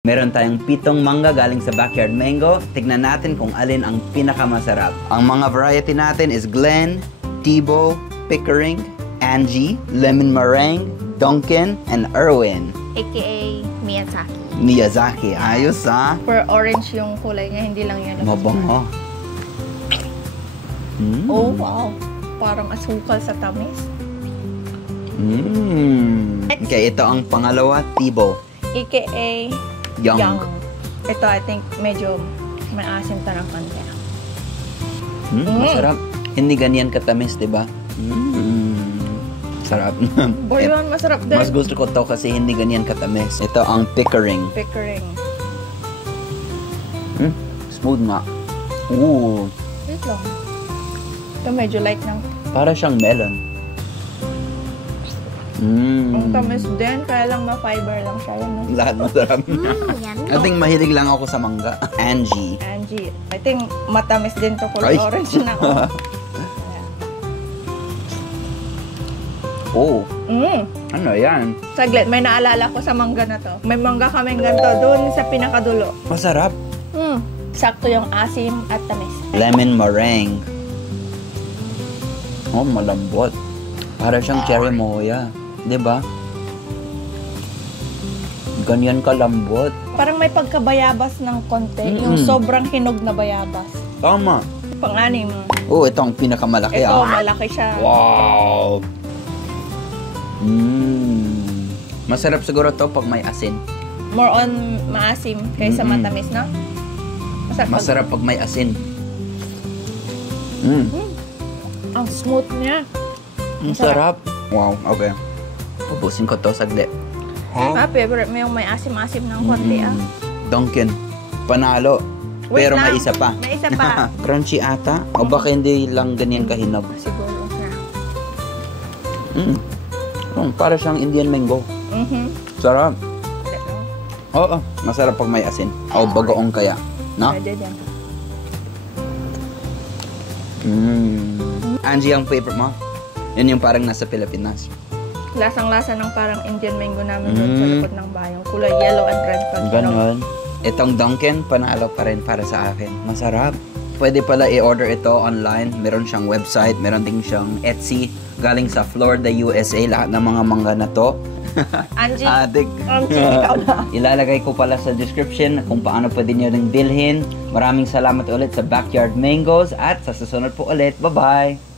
Meron tayong 7 mangga galing sa Backyard Mango. Tignan natin kung alin ang pinakamasarap. Ang mga variety natin is Glen, Tebow, Pickering, Angie, Lemon Meringue, Dunkin, and Erwin. AKA Miyazaki. Miyazaki. Ayos ha? For orange yung kulay niya, hindi lang yan. Mabango. Oh, wow. Parang asukal sa tamis. Okay, ito ang pangalawa, Tebow. AKA Young. Ito, I think, medyo may asim ta ng konti. Masarap. Hindi ganyan katamis, di ba? Sarap. Boy, yun, masarap din. Mas gusto ko to kasi hindi ganyan katamis. Ito ang Pickering. Pickering. Smooth nga. Ooh. Wait lang. Ito medyo light ng... Para siyang melon. Ang tamis din, kaya lang ma-fiber lang siya. Yan, no? Lahat masarap. I think mahilig lang ako sa mangga. Angie. Angie. I think matamis din to kulay orange na. Oh. Ano yan? Saglit, may naalala ko sa mangga na to. May mangga kaming ganito doon sa pinakadulo. Masarap. Sakto yung asim at tamis. Lemon meringue. Oh, malambot. Para siyang cherry moya. Diba? Ganyan kalambot. Parang may pagkabayabas ng konti. Yung sobrang hinog na bayabas. Tama. Pang-anim. Oh, ito ang pinakamalaki. Ito, malaki siya. Wow! Masarap siguro to pag may asin. More on maasim kaysa matamis, no? Masarap pag may asin. Ang smooth niya. Ang sarap. Wow, okay. Ubusin ko to saglit. Favorite mo yung may asim-asim ng konti, Dunkin. Panalo. Wait Pero lang. may isa pa. May isa pa. Crunchy ata? O baka hindi lang ganyan kahinog? Siguro. Para siyang Indian mango. Sarap. Oo, masarap pag may asin. O bagoong kaya. No? Pwede din. Angie, ang favorite mo? Yun yung parang nasa Pilipinas. Lasang-lasa ng parang Indian mango namin doon sa likod ng bayong. Kulay yellow and red. Ganon. Itong Dunkin, panalo pa rin para sa akin. Masarap. Pwede pala i-order ito online. Meron siyang website, meron din siyang Etsy. Galing sa Florida, USA. Lahat ng mga mangga na to. Angie. Angie, ikaw na. Ilalagay ko pala sa description kung paano pwede nyo rin bilhin. Maraming salamat ulit sa Backyard Mangoes at sa susunod po ulit. Bye-bye!